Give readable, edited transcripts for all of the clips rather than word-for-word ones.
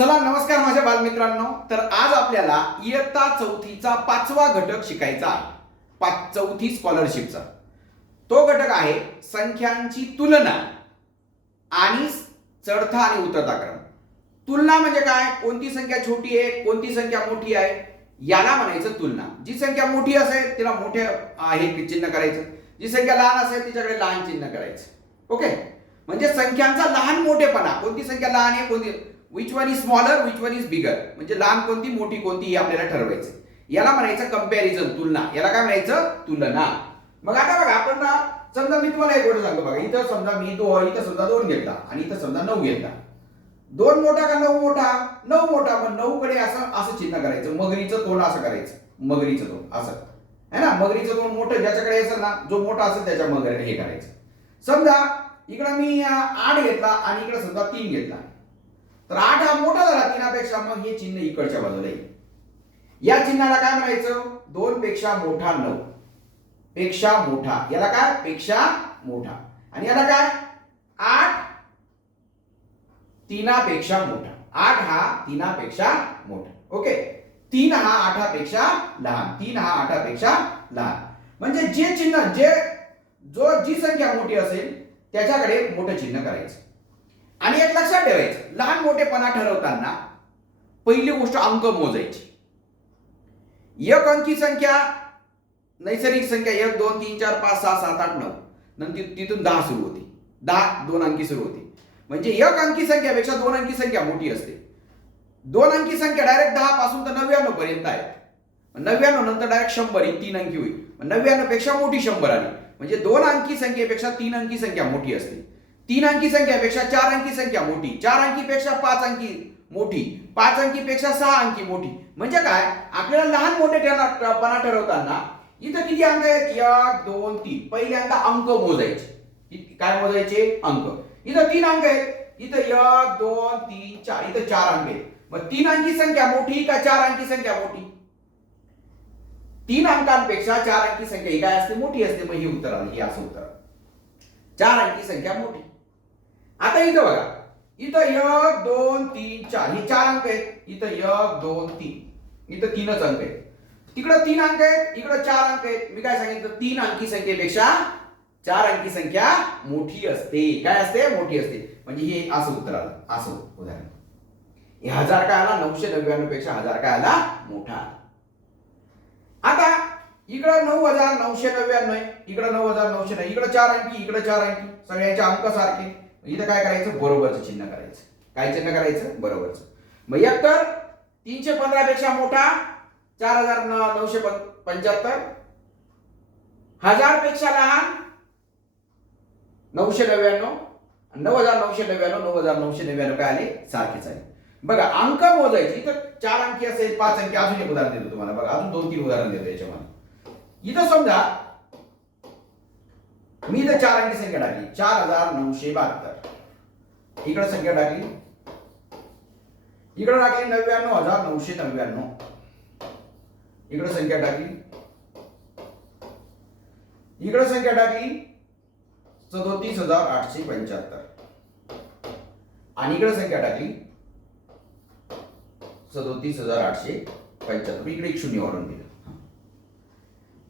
चला नमस्कार माझ्या बालमित्रांनो. तर आज आपल्याला इयत्ता चौथीचा 5वा घटक शिकायचा आहे. चौथी स्कॉलरशिपचा तो घटक आहे संख्यांची तुलना आणि चढता आणि उतरता क्रम. तुलना म्हणजे काय? कोणती संख्या छोटी आहे, कोणती संख्या मोठी आहे, याला म्हणायचं तुलना. जी संख्या मोठी असेल तिला मोठे आहे चिन्ह करायचं, जी संख्या लहान असेल तिच्याकडे लहान चिन्ह करायचं. ओके, म्हणजे संख्यांचा लहान मोठेपणा, कोणती संख्या लहान आहे, कोणती, which one is smaller, which one is bigger, म्हणजे लहान कोणती मोठी कोणती हे आपल्याला ठरवायचं. याला म्हणायचं कंपॅरिझन, तुलना. याला काय म्हणायचं? तुलना. मग आता बघा, आपण समजा मी तुम्हाला एक गोष्ट सांगतो बघा. इथं समजा मी इथं समजा 2 घेतला आणि इथं समजा 9 घेतला. 2 मोठा का 9 मोठा? 9 मोठा. मग 9 कडे असं चिन्ह करायचं, मगरीचं तोंड असं करायचं, मगरीचं तोंड असं है ना. मगरीचं तोंड मोठं ज्याच्याकडे असेल ना, जो मोठा असेल त्याच्या मगर हे करायचं. समजा इकडं मी 8 घेतला आणि इकडे समजा 3 घेतला, तर 8 हा मोठा झाला 3 पेक्षा, मग हे चिन्ह इकडच्या बाजूला येईल. या चिन्हाला काय म्हणायचं? 2 पेक्षा मोठा 9 पेक्षा मोठा, याला काय? पेक्षा मोठा. आणि याला काय? 8 3 पेक्षा मोठा. 8 हा 3 पेक्षा मोठा. ओके, 3 हा 8 पेक्षा लहान, 3 हा 8 पेक्षा लहान. म्हणजे जे चिन्ह जी संख्या मोठी असेल त्याच्याकडे मोठं चिन्ह करायचं. आणि एक लक्षात ठेवायचं, लहान मोठेपणा ठरवताना पहिली गोष्ट अंक मोजायची. एक अंकी संख्या, नैसर्गिक संख्या 1 2 3 4 5 6 7 8 9, नंतर तिथून 10 सुरू होती. 10 2 अंकी सुरू होती. म्हणजे एक अंकी संख्यापेक्षा 2 अंकी संख्या मोठी असते. 2 अंकी संख्या डायरेक्ट 10 पासून तर 99 पर्यंत आहे. 99 नंतर डायरेक्ट 100 ही 3 अंकी होईल. 99 पेक्षा मोठी 100 आली. म्हणजे 2 अंकी संख्येपेक्षा 3 अंकी संख्या मोठी असते. 3 अंकी संख्यापेक्षा 4 अंकी संख्या मोठी, 4 अंकीपेक्षा 5 अंकी मोठी, 5 अंकीपेक्षा 6 अंकी मोठी. म्हणजे काय? आपल्याला लहान मोठेपणा ठरवताना इथं किती अंक आहेत? 1 2 3. पहिल्यांदा अंक मोजायचे. काय मोजायचे? अंक. इथं 3 अंक आहेत, इथं 1 2 3 4, इथं 4 अंक आहेत. मग 3 अंकी संख्या मोठी का 4 अंकी संख्या मोठी? 3 अंकांपेक्षा 4 अंकी संख्या ही काय असते? मोठी असते. मग ही उत्तर आलं, हे असं उत्तर. 4 अंकी संख्या मोठी. आता इथं बघा, इथं 1 2 3 4 हे 4 अंक आहेत. इथं 1 2 3, इथं 3च अंक आहेत. तिकडं 3 अंक आहेत, इकडं 4 अंक आहेत. मी काय सांगितलं? 3 अंकी संख्येपेक्षा 4 अंकी संख्या मोठी असते. काय असते? मोठी असते. म्हणजे हे असं उत्तर आलं, असं उदाहरण. हे 1000 काय आला? 999 पेक्षा 1000 काय आला? मोठा. आता इकडं 9999 आहे, इकडं 9999, इकडं 4 अंकी, इकडं 4 अंकी, सगळ्यांचे अंक सारखे. इथं काय करायचं? बरोबरचं चिन्ह करायचं. काय चिन्ह करायचं? बरोबरचं. मग एक तर 315 पेक्षा मोठा 4975, 1000 पेक्षा लहान 999, 9999, 9999 काय आले? सारखेच आले. बघा, अंक मोजायचे. इथं 4 अंकी असेल, 5 अंकी. अजून एक उदाहरण देतो तुम्हाला. बघा, अजून 2-3 उदाहरण देतो याच्यामध्ये. इथं समजा मी इथं 4 अंकी संख्या टाकली, 4972. इकडे संख्या टाकली, इकडे टाकली 99999. इकडे संख्या टाकली, इकडे संख्या टाकली 37875. आणि इकडे संख्या टाकली 37875. इकडे एक शून्य वाढून दिलं.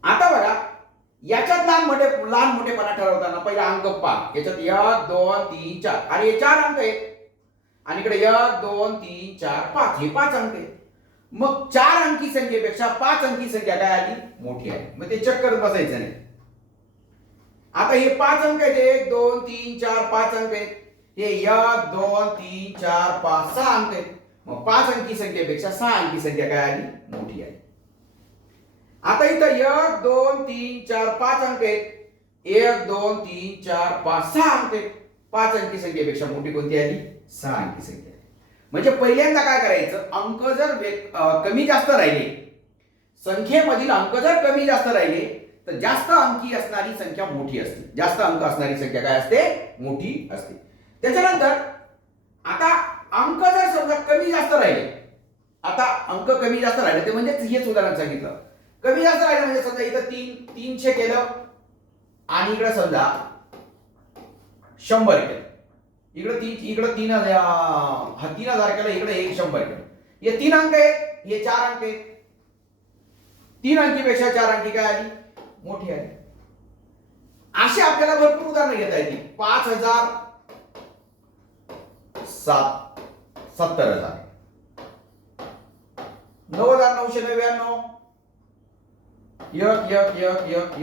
आता बघा, याच्यात लहान मोठेपणा ठरवताना पहिला अंक पहा. याच्यात 1 2 3 4 आणि हे 4 अंक आहेत. आणि इकडे 1 2 3 4 5 हे 5 अंक आहेत. मग 4 अंकी संख्येपेक्षा 5 अंकी संख्या काय आली? मोठी आहे. मग ते चेक करत बसायचं नाही. आता हे 5 अंक आहेत, 1 2 3 4 5 अंक आहेत. हे 1 2 3 4 5 6 अंक आहेत. मग 5 अंकी संख्येपेक्षा 6 अंकी संख्या काय आली? मोठी आहे. आता इथं 1 2 3 4 5 अंक आहेत. 1 2 3 4 5 6 अंक आहेत. 5 अंकी संख्येपेक्षा मोठी कोणती आली? 6 अंकी संख्या. म्हणजे पहिल्यांदा काय करायचं? अंक जर कमी जास्त राहिले, संख्येमधील अंक जर कमी जास्त राहिले, तर जास्त अंकी असणारी संख्या मोठी असते. जास्त अंक असणारी संख्या काय असते? मोठी असते. त्याच्यानंतर आता अंक जर समजा कमी जास्त राहिले, आता अंक कमी जास्त राहिले ते म्हणजे हेच उदाहरण सांगितलं. कमी जास्त राहिले म्हणजे समजा इथं 300 केलं आणि इकडे समजा 100 केलं. इकडं 3000 केलं, इकडे 100 केलं. हे 3 अंक आहेत, हे 4 अंक आहेत. 3 अंकीपेक्षा 4 अंकी काय आली? मोठी आली. अशी आपल्याला भरपूर उदाहरणं घेता येतील. 5000 70,000 9,999 एक एक एक एक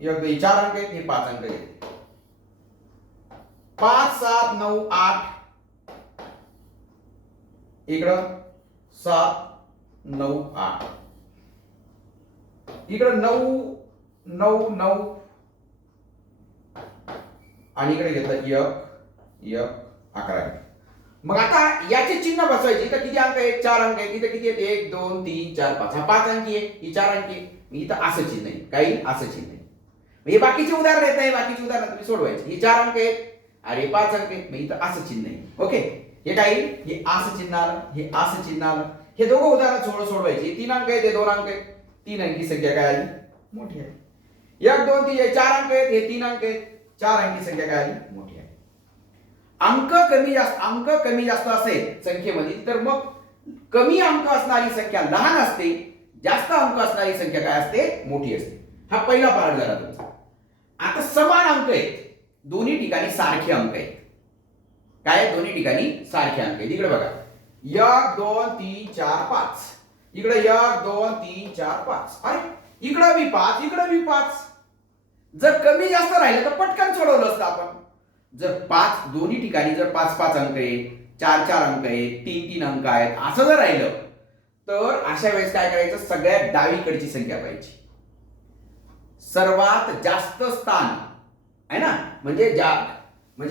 एक एक 4 अंक आहेत, हे 5 अंक आहेत. 5 7 9 8 इकडं 7 9 8 इकडं 9 9 9 आणि इकडे घेतलं 1 1 11. मग आता याचे चिन्ह बसवायचे. इथं किती अंक आहेत? 4 अंक आहेत. इथं किती आहेत? 1 2 3 4 5. हा 5 अंकी आहे, ही 4 अंकी आहे. इथं असं चिन्ह आहे, काही असं चिन्ह आहे. हे बाकीचे उदाहरण येत नाही, बाकीचे उदाहरण तुम्ही सोडवायचे. ही 4 अंक आहेत आणि 5 अंक आहेत. इथं असं चिन्ह आहे. ओके, हे काय? हे असं चिन्ह आलं, हे असं चिन्ह आलं. हे दोघं उदाहरण सोडवायचे. 3 अंक आहेत, हे 2 अंक आहेत. 3 अंकी संख्या काय आली? मोठी आहे. 1 2 3 हे 4 अंक आहेत, हे 3 अंक आहेत. 4 अंकी संख्या काय आली? मोठी आहे. अंक कमी जास्त असेल संख्येमध्ये तर मग कमी अंक असणारी संख्या लहान असते, जास्त अंक असणारी संख्या काय असते? मोठी असते. हा पहिला पार्ट झाला तुमचा. आता समान अंक आहेत, दोन्ही ठिकाणी सारखे अंक आहेत. काय? दोन्ही ठिकाणी सारखे अंक आहेत. इकडे बघा, 1 2 3 4 5. इकडे 1 2 3 4 5. अरे इकडे बी 5, इकडे बी 5. जर कमी जास्त राहिलं तर पटकन सोडवलं असतं आपण. जर 5 दोन्ही ठिकाणी जर 5 5 अंक आहेत, 4 4 अंक आहेत, 3 3 अंक आहेत, असं जर राहिलं तर अशा वेळेस काय करायचं? सगळ्यात डावीकडची संख्या पाहिजे. सर्वात जास्त स्थान आहे ना, म्हणजे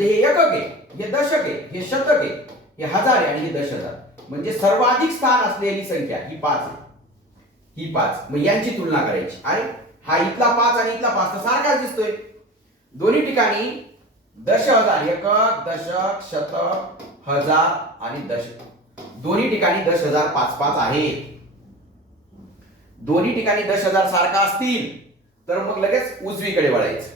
हे एकक आहे, हे दशक आहे, हे शतक आहे, हे हजार आहे आणि हे 10,000. म्हणजे सर्वाधिक स्थान असलेली संख्या ही 5 आहे. ही 5. मग यांची तुलना करायची. अरे हा इथला 5 आणि इथला 5 तर सारखाच दिसतोय. दोन्ही ठिकाणी 10,000 एकक, दशक, शतक, हजार आणि दशक. दोन्ही ठिकाणी 10,000 5 5 आहेत. दोन्ही ठिकाणी 10,000 सारखा असतील तर मग लगेच उजवीकडे वळायचं.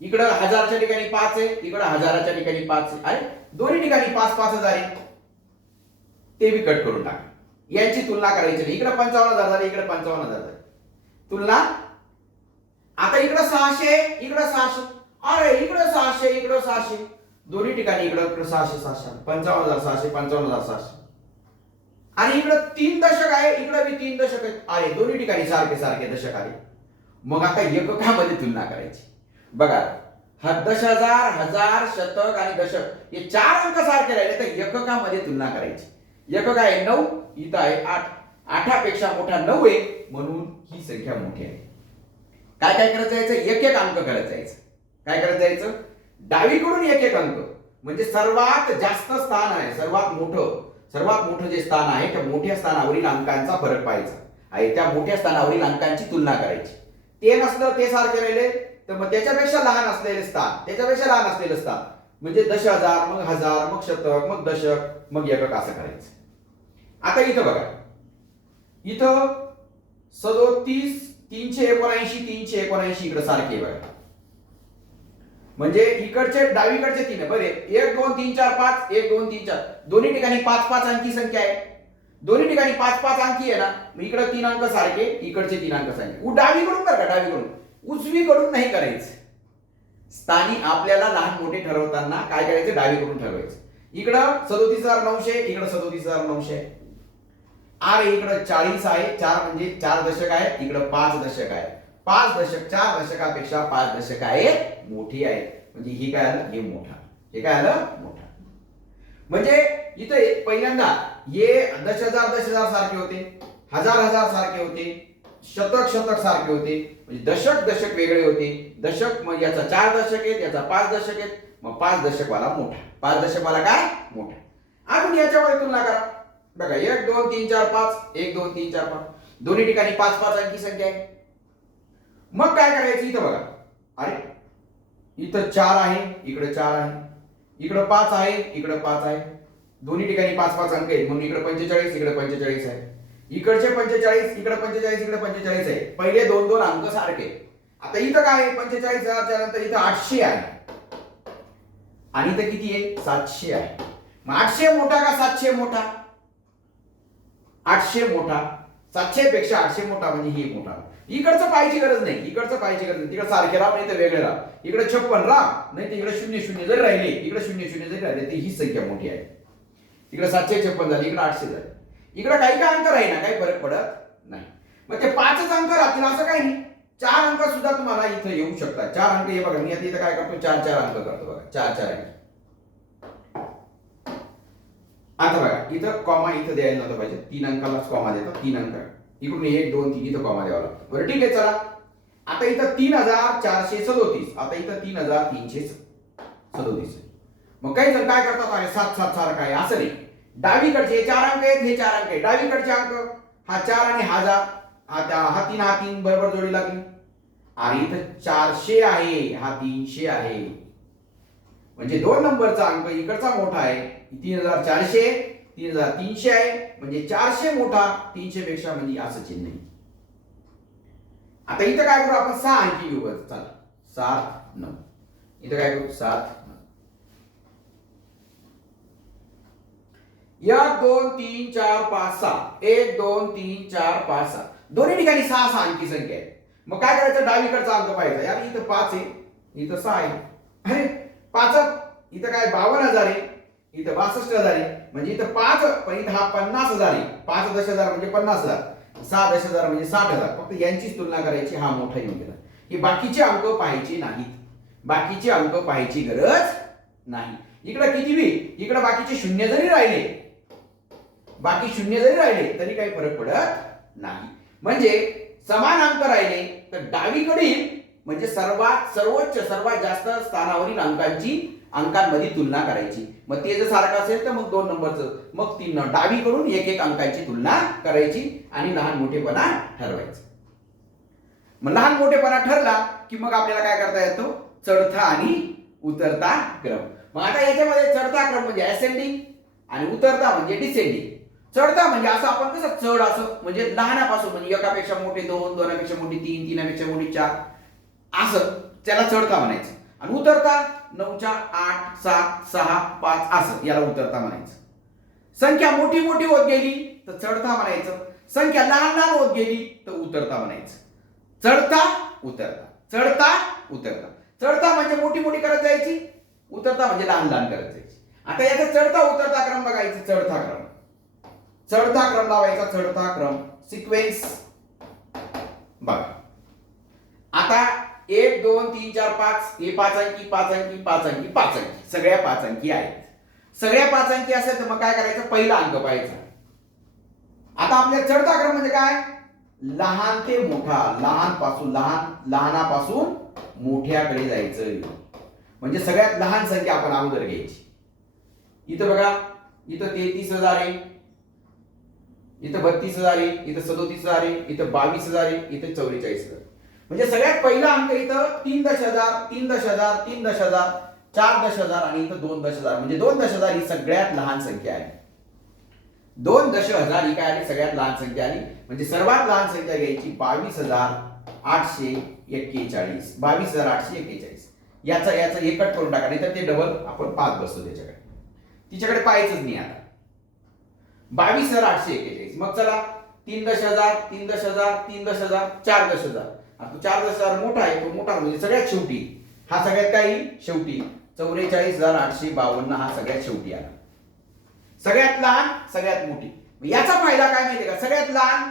इकडं 1000च्या ठिकाणी 5 आहे, इकडं 1000च्या ठिकाणी 5 आहे. अरे दोन्ही ठिकाणी 5 5,000 आहे, ते बी कट करून टाका. यांची तुलना करायची नाही. इकडे 55,000 झाले, इकडे 55,000 झाले. तुलना. आता इकडे 600, इकडे 600. अरे इकडे 600, इकडे 600. दोन्ही ठिकाणी इकडे 600 600. 55,600 55,600. आणि इकडे 3 दशक आहे, इकडे बी 3 दशक आहेत. अरे दोन्ही ठिकाणी सारखे सारखे दशक आले. मग आता एककामध्ये तुलना करायची. बघा, हा 10,000 हजार शतक आणि दशक हे 4 अंक सारखे राहिले तर एककामध्ये तुलना करायची. एकक आहे 9, इथं आहे 8. 8 पेक्षा मोठा 9 आहे, म्हणून ही संख्या मोठी आहे. काय काय करत जायचं? एक एक अंक करत जायचं. काय करत जायचं? डावीकडून एक एक अंक. म्हणजे सर्वात जास्त स्थान आहे, सर्वात मोठं जे स्थान आहे त्या मोठ्या स्थानावरील अंकांचा फरक पाहायचा आहे. त्या मोठ्या स्थानावरील अंकांची तुलना करायची. ते नसलं, ते सारखे राहिले तर मग त्याच्यापेक्षा लहान असलेले स्थान, त्याच्यापेक्षा लहान असलेलं स्थान म्हणजे 10,000, मग हजार, मग शतक, मग दशक, मग एकक असं करायचं. आता इथं बघा, इथं 37 379 379 इकडे सारखे बघा. म्हणजे इकडचे डावीकडचे 3 बरे 1 2 3 4 5 1 2 3 4. दोन्ही ठिकाणी 5 5 अंकी संख्या आहे. दोन्ही ठिकाणी 5 5 अंकी आहे ना, मग इकडे 3 अंक सारखे, इकडचे 3 अंक सारखे. डावीकडून बरं का, डावीकडून, उजवीकडून नाही करायचं. स्थानी आपल्याला लहान मोठे ठरवताना काय करायचं? डावीकडून ठरवायचं. इकडं 37,900, इकडं 37,900 आहे. अरे इकडं 40 आहे, 4 म्हणजे 4 दशक आहे, इकडं 5 दशक आहे. 5 दशक 4 दशकापेक्षा 5 दशक आहे मोठी आहे. म्हणजे ही काय आलं? हे मोठा. हे काय आलं? मोठा. म्हणजे इथे पहिल्यांदा हे 10,000 10,000 सारखे होते, हजार हजार सारखे होते, शतक शतक सारखे होते. म्हणजे दशक दशक वेगळे होते. दशक मग याचा 4 दशक आहेत, याचा 5 दशक आहेत. मग 5 दशक वाला मोठा, 5 दशक वाला काय? मोठा. अजून याच्यामध्ये तुलना करा. बघा 1 2 3 4 5 1 2 3 4 5. दोन्ही ठिकाणी 5 5 अंकी संख्या आहे. मग काय करायचं? इथं बघा, अरे इथं 4 आहे, इकडे 4 आहे, इकडे 5 आहे, इकडे 5 आहे. दोन्ही ठिकाणी 5 5 अंक आहेत, म्हणून इकडे 45 इकडे 45 आहे. इकडचे 45 इकडे 45 इकडे 45 आहे. पहिले 2 2 अंक सारखे. आता इथं काय आहे? 45,000च्या नंतर इथं 800 आहे. आणि इथं किती आहे 700 आहे. मग 800 मोठा का 700 मोठा? 800 मोठा. 700 पेक्षा 800 मोठा म्हणजे ही मोठा. इकडचं पाहायची गरज नाही, इकडचं पाहायची गरज नाही. तिकडे सारखे राहा नाही तर वेगळे राहा. इकडे 56 राहा नाही तर इकडे 00 जरी राहिले, इकडे 00 जरी राहिले तर ही संख्या मोठी आहे. तिकडे 756 झाली, इकडे 800 झाले. इकडे काही काय अंक राहीना, काही फरक पडत नाही. मग ते 5च अंक राहतील असं काही नाही. 4 अंक सुद्धा तुम्हाला इथं येऊ शकतात. 4 अंक हे बघा, मी आता इथं काय करतो 4 अंक करतो बघा. 4 अंक. आता बघा इथं कॉमा इथं द्यायला नव्हतं पाहिजे. 3 अंकालाच कॉमा देतो. 3 अंक इकडून 1 2 3 इथं कॉमा द्यावा लागतो. बरं ठीक आहे चला. आता इथं 3437. आता इथं 3337. मग काही जण काय करतात, अरे 7 7 सारखं आहे असं नाही. डावीकडचे 4 अंक आहेत, हे 4 अंक आहे. डावीकडचे अंक हा 4 आणि हा 3 हा 3 बरोबर जोडी लागली. आणि इथं 400 आहे, हा 300 आहे. म्हणजे 2 नंबरचा अंक इकडचा मोठा आहे. 3400 3300 आहे. म्हणजे 400 मोठा 300 पेक्षा, म्हणजे असं चिन्ह आहे. आता इथं काय करू आपण 6 अंकी घेऊ. चला 7 9. इथं काय करू 7 1 2 3 4 5 6. 1 2 3 4 5 6. दोन्ही ठिकाणी 6 6 अंकी संख्या आहे. मग काय करायचं, डावीकडचा अंक पाहायचा. यार इथं 5 आहे, इथं 6 आहे. अरे 5 इथं काय 52,000 आहे, इथं 62,000 आहे. म्हणजे इथं 5 पण इथं हा 50,000 आहे. 5 10,000 म्हणजे 50,000, 6 10,000 म्हणजे 60,000. फक्त यांचीच तुलना करायची. हा मोठा येऊन गेला. हे बाकीचे अंक पाहायचे नाहीत, बाकीचे अंक पाहायची गरज नाही. इकडे किती बी इकडे बाकीचे शून्य जरी राहिले, बाकी शून्य जरी राहिले तरी काही फरक पडत नाही. म्हणजे समान अंक राहिले तर डावीकडील म्हणजे सर्वोच्च सर्वात जास्त स्थानावरील अंकांमध्ये तुलना करायची. मग ते जर सारखं असेल तर मग 2 नंबरचं, मग 3 डावीकडून एक एक अंकांची तुलना करायची आणि लहान मोठेपणा ठरवायचं. मग लहान मोठेपणा ठरला की मग आपल्याला काय करता येतो, चढता आणि उतरता क्रम. मग आता याच्यामध्ये चढता क्रम म्हणजे असेंडिंग आणि उतरता म्हणजे डिसेंडिंग. चढता म्हणजे असं आपण कसं चढ असं म्हणजे लहानापासून म्हणजे एकापेक्षा मोठे 2, 2पेक्षा मोठी 3, 3पेक्षा मोठी 4 असं त्याला चढता म्हणायचं. आणि उतरता 9च्या 8 7 6 5 असं याला उतरता म्हणायचं. संख्या मोठी मोठी होत गेली तर चढता म्हणायचं. संख्या लहान लहान होत गेली तर उतरता म्हणायचं. चढता उतरता, चढता उतरता. चढता म्हणजे मोठी मोठी करत जायची, उतरता म्हणजे लहान लहान करत जायची. आता याचा चढता उतरता क्रम बघायचा. चढता क्रम, चढता क्रम लावायचा. चढता क्रम सिक्वेन्स बघा. आता 1 2 3 4 5 हे 5 अंकी 5 अंकी 5 अंकी 5 अंकी सगळ्या 5 अंकी आहेत. सगळ्या 5 अंकी असेल तर मग काय करायचं, पहिला अंक पाहायचा. आता आपल्या चढता क्रम म्हणजे काय, लहान ते मोठा, लहानापासून मोठ्याकडे जायचं. म्हणजे सगळ्यात लहान संख्या आपण अगोदर घ्यायची. इथं बघा, इथं 33,000 आहे, इथं 32,000 आहे, इथं 37,000 आहे, इथं 22,000 आहे, इथं 44,000. म्हणजे सगळ्यात पहिला अंक इथं 3,000 3,000 3,000 4,000 आणि इथं 2,000. म्हणजे 2,000 ही सगळ्यात लहान संख्या आहे. 2,000 ही काय आली, सगळ्यात लहान संख्या आली. म्हणजे सर्वात लहान संख्या घ्यायची 22,841. 22,841. याचा हे कट करून टाका, नाही तर ते डबल आपण 5 बसतो त्याच्याकडे. तिच्याकडे पाहायचंच नाही आता. 22,841. मग चला 3,000 3,000 3,000 4,000. आता 4,000 मोठा आहे, तो मोठा म्हणजे सगळ्यात शेवटी. हा सगळ्यात काही शेवटी 44,852 हा सगळ्यात शेवटी आला. सगळ्यात लहान सगळ्यात मोठी. याचा फायदा काय माहितीये का, सगळ्यात लहान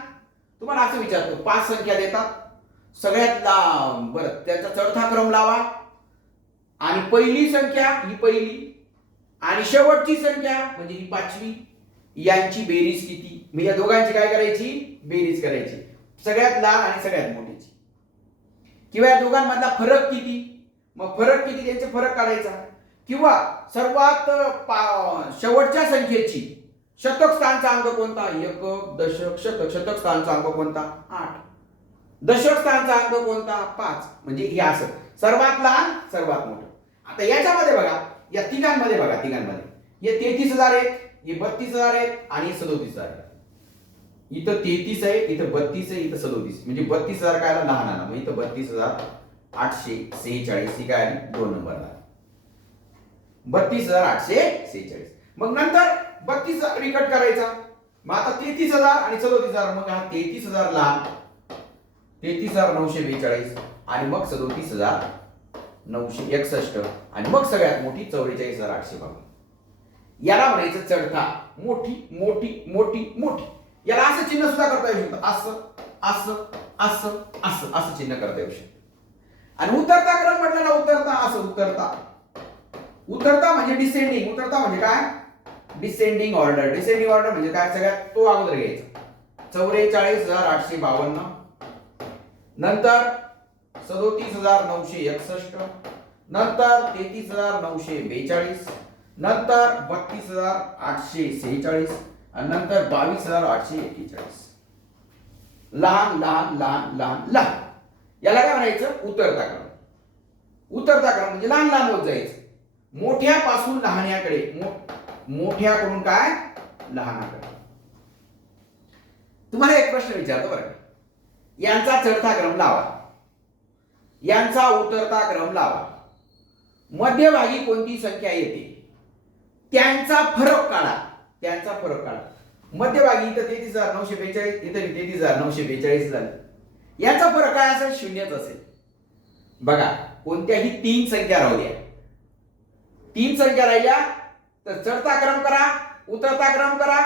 तुम्हाला असं विचारतो 5 संख्या देतात, सगळ्यात लहान बरं त्याचा चढता क्रम लावा आणि पहिली संख्या ही पहिली आणि शेवटची संख्या म्हणजे ही 5वी यांची बेरीज किती. मी या दोघांची काय करायची, बेरीज करायची. सगळ्यात लहान आणि सगळ्यात मोठीची. किंवा या दोघांमधला फरक किती, मग फरक किती त्यांचे फरक काढायचा. किंवा सर्वात शेवटच्या संख्येची शतक स्थानचा अंक कोणता, एकक दशक शतक. शतक स्थानचा अंक कोणता 8. दशक स्थानचा अंक कोणता 5. म्हणजे हे असं सर्वात लहान सर्वात मोठं. आता याच्यामध्ये बघा, या तिघांमध्ये बघा, तिघांमध्ये हे 33,000 आहेत, हे 32,000 आहेत आणि 37,000 आहेत. इथं 33 आहे, इथं 32 आहे, इथं 37. म्हणजे 32,000 काय आला, लहान आला. मग इथं 32,846 ही काय आली, 2 नंबरला. 32,846. मग नंतर 32 विकट करायचा. मग आता 33,000 आणि 37,000. मग हा 33,000 लहान, 33,942 आणि मग 37,961 आणि मग सगळ्यात मोठी 44,852. याला म्हणायचं चढता मोठी मोठी मोठी मोठी. याला असं चिन्ह सुद्धा करता येऊ शकतं, असं असं असं असं असं चिन्ह करता येऊ शकतं. आणि उतरता क्रम म्हटलं ना, उतरता असं उतरता. उतरता म्हणजे डिसेंडिंग. उतरता म्हणजे काय? Descending order. डिसेंडिंग ऑर्डर म्हणजे काय? सगळ्यात तो अगोदर घ्यायचा. 44,852, नंतर 37,961, नंतर 33,942, नंतर 32,846 आणि नंतर 22,841. लहान लहान लहान लहान लहान. याला काय म्हणायचं? उतरता क्रम. उतरता क्रम म्हणजे लहान लहान होत जायचं. मोठ्यापासून लहान्याकडे, मोठ्याकडून काय? लहानाकडे. तुम्हाला एक प्रश्न विचारतो बरं. यांचा चढता क्रम लावा, यांचा उतरता क्रम लावा. मध्यभागी कोणती संख्या येते त्यांचा फरक काढा. त्यांचा फरक काढा. मध्यभागी इथं 33,942, इथं 33,942 झालं. याचा फरक काय असेल? शून्यच असेल. बघा, कोणत्याही 3 संख्या राहू द्या. 3 संख्या राहिल्या तर चढता क्रम करा, उतरता क्रम करा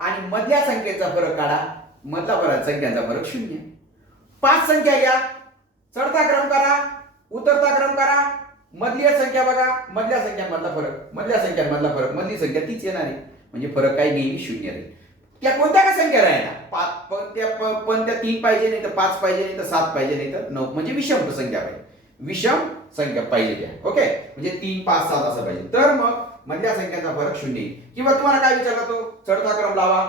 आणि मधल्या संख्येचा फरक काढा. मधला फरक संख्यांचा फरक 0. 5 संख्या घ्या, चढता क्रम करा, उतरता क्रम करा. मधली संख्या बघा, मधल्या संख्यांमधला फरक, मधल्या संख्यांमधला फरक, मधली संख्या तीच येणार आहे. म्हणजे फरक काय? नेहमी 0 राहील. त्या कोणत्या का संख्या राहिल्या? पण त्या 3 पाहिजे, नाही तर 5 पाहिजे, नाही तर 7 पाहिजे, नाही तर 9. म्हणजे विषम संख्या पाहिजे. विषम संख्या पाहिजे त्या. ओके, म्हणजे 3 5 7 असं पाहिजे. तर मग मधल्या संख्यांचा फरक 0 येईल. किंवा तुम्हाला काय विचारला तो? चढता क्रम लावा.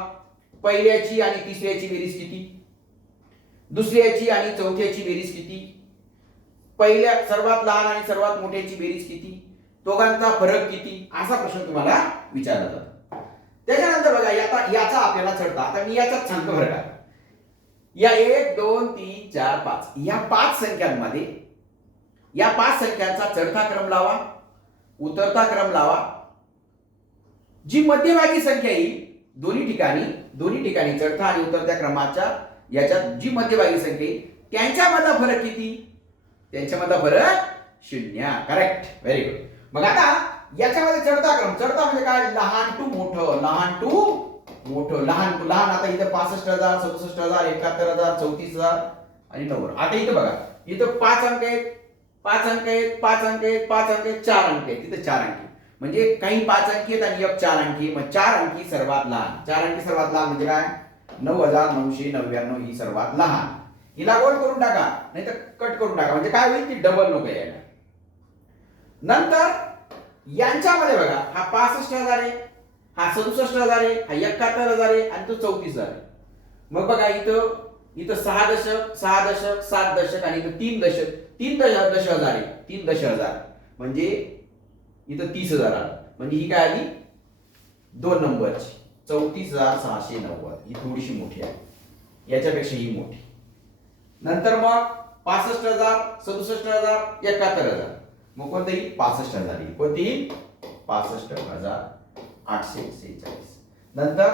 पहिल्याची आणि तिसऱ्याची बेरीज किती? दुसऱ्याची आणि चौथ्याची बेरीज किती? पहिल्या सर्वात लहान आणि सर्वात मोठ्याची बेरीज किती? दोघांचा फरक किती? असा प्रश्न तुम्हाला विचारला जातो. त्याच्यानंतर बघा, याचा आपल्याला चढता. आता मी याचाच सांगतो बरं का. या 1 2 3 4 5 या 5 संख्यांमध्ये या 5 संख्यांचा चढता क्रम लावा, उतरता क्रम लावा. जी मध्यभागी संख्या येईल दोन्ही ठिकाणी चढता आणि उतरत्या क्रमाच्या याच्यात जी मध्यभागी संख्या येईल त्यांच्यामधला फरक किती? त्यांच्यामधला फरक 0. Correct, very good. मग आता याच्यामध्ये चढता क्रम. चढता म्हणजे काय? लहान टू मोठं, लहान टू मोठं, लहान टू लहान. आता इथं 65,000, 67,000, 71,000, 34,000 आणि 90. आता इथं बघा, इथं 5 अंक आहेत, 5 अंक आहेत, 5 अंक आहेत, 5 अंक आहेत, 4 अंक आहेत. तिथं 4 अंकी म्हणजे काही 5 अंकी आहेत आणि एक 4 अंकी. मग 4 अंकी सर्वात लहान. 4 अंकी सर्वात लहान म्हणजे काय? 9,999 ही सर्वात लहान. हिला गोल करून टाका, नाही तर कट करून टाका. म्हणजे काय होईल? ती डबल नको यायला. नंतर यांच्यामध्ये बघा, हा 65,000 आहे, हा 67,000 आहे, हा 71,000 आहे आणि तो 34,000 आहे. मग बघा, इथं 6 दशक, 6 दशक, 7 दशक आणि इथं 3 दशक, 3 दशहजार आहे. 3 दशहजार म्हणजे इथं 30,000 आलं. म्हणजे ही काय आली? 2 नंबरची 34,690. ही थोडीशी मोठी आहे, याच्यापेक्षा ही मोठी. नंतर मग 65,000, 67,000, 71,000. मग कोणती? 65,000 येईल. कोणती? 65,846. नंतर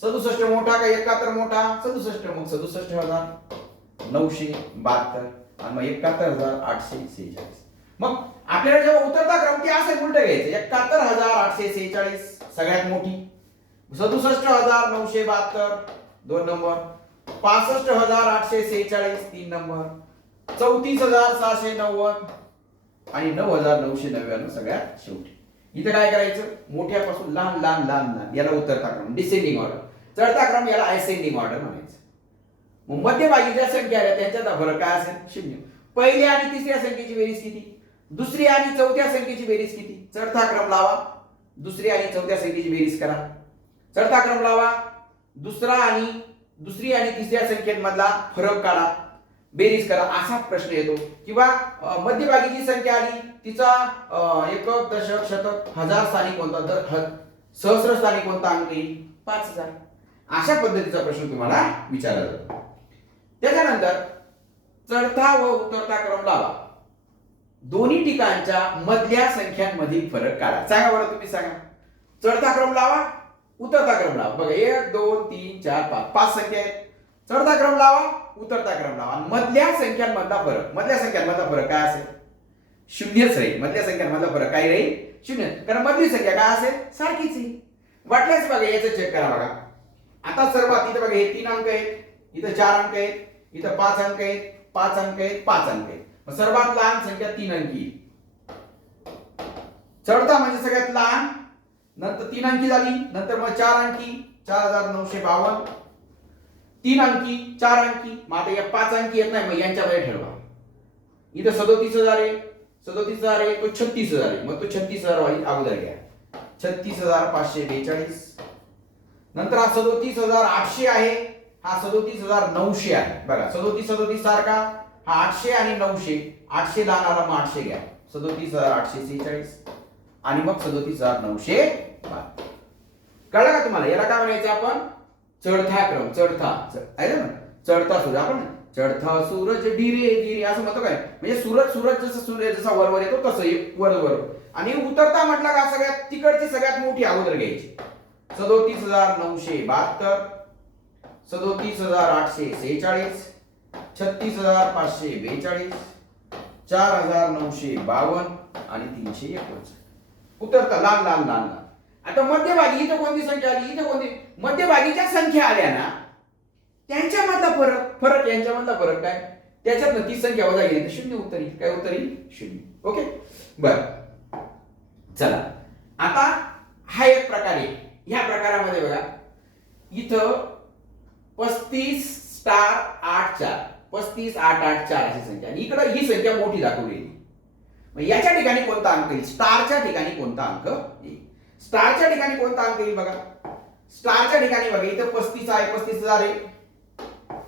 67 मोठा का 71 मोठा? 67. मग 67,972 आणि मग 71,846. मग आपल्याला जेव्हा उतरता क्रम ते असं उलट घ्यायचं. 71,846 सगळ्यात मोठी, 67,972 2 नंबर, 65,846 3 नंबर, 34,690 आणि 9,999 सगळ्यात शेवटी. इथं काय करायचं? मोठ्यापासून लहान लहान लहान लहान. याला उतरता क्रम, डिसेंडिंग ऑर्डर. चढता क्रम याला असेंडिंग ऑर्डर म्हणायचं. मग मध्यभागी ज्या संख्या आहेत त्यांच्यात फरक काय असेल? 0. पहिल्या आणि तिसऱ्या संख्येची बेरीज किती? दुसरी आणि चौथ्या संख्येची बेरीज किती? चढता क्रम लावा, दुसरी आणि चौथ्या संख्येची बेरीज करा. चढता क्रम लावा, दुसरी आणि तिसऱ्या संख्येमधला फरक काढा, बेरीज करा. असा प्रश्न येतो. किंवा मध्यभागी जी संख्या आली तिचा एकक, दशक, शतक, हजार स्थानी कोणता, तर सहस्र स्थानी कोणता अंक येईल? 5,000. अशा पद्धतीचा प्रश्न तुम्हाला विचारला जातो. त्याच्यानंतर चढता व उतरता क्रम लावा. दोन्ही ठिकाणच्या मधल्या संख्यांमधील फरक काढा. सांगा बरं, तुम्ही सांगा. चढता क्रम लावा, उतरता क्रम लावा. बघा 1 2 3 4 5 5 संख्या आहेत. चढता क्रम लावा, उतरता क्रम लावा. आणि मधल्या संख्यांमधला फरक, मधल्या संख्यांमधला फरक काय असेल? शून्यच राहील. मधल्या संख्यांमधला फरक काय राहील? शून्य. कारण मधली संख्या काय असेल? सारखीच आहे. वाटल्यास बघा याचं चेक करा. बघा आता सर्वात इथे बघा हे 3 अंक आहेत, इथे 4 अंक आहेत, इथे 5 अंक आहेत, 5 अंक आहेत, 5 अंक आहेत. सर्वात लहान संख्या 3 अंकी. चढता म्हणजे सगळ्यात लहान, नंतर 3 अंकी झाली, नंतर मग 4 अंकी 4952, 3 अंकी 4 अंकी. मग आता या 5 अंकी येत नाही, मग यांच्यामध्ये ठरवा. इथं 37000 आहे, 37000 आहे, तो 36000 आहे. मग तो 36000 वाली अगोदर घ्या. 36542. नंतर हा 37800 आहे, हा 37900 आहे. बघा 37 सारखा हा 800 आणि 900. 800 लहान आला मग 800 घ्या. 37846 आणि मग 37912. कळलं का तुम्हाला? याला काय म्हणायचं आपण? चढता क्रम. चढता आहे ना, चढता सूरज. आपण चढता सूरज ढिरे ढिरे असं म्हणतो काय? म्हणजे सूरज जसं सूर्य जसा वरवर येतो तसं वर. आणि उतरता म्हटलं का सगळ्यात तिकडची सगळ्यात मोठी अगोदर घ्यायची. 37972, 37846, 36542, 4952 आणि 349. उतरता लहान लहान लहान लहान. आता मध्यभागी इथं कोणती संख्या आली? इथं कोणती? मध्यभागीच्या संख्या आल्या ना, त्यांच्यामधला फरक यांच्यामधला फरक काय? त्याच्यातनं ती संख्या वजा गेली तर शून्य उत्तर येईल. काय उत्तर येईल? शून्य. ओके बर. चला आता हा एक प्रकार आहे. ह्या प्रकारामध्ये बघा इथं 35 स्टार 8 4, 35 8 8 4 अशी संख्या, आणि इकडे ही संख्या मोठी दाखवली. मग याच्या ठिकाणी कोणता अंक येईल? स्टारच्या ठिकाणी कोणता अंक येईल? स्टारच्या ठिकाणी कोणता अंक येईल? बघा स्टारच्या ठिकाणी बघा इथं 35 आहे, 35000 आहे,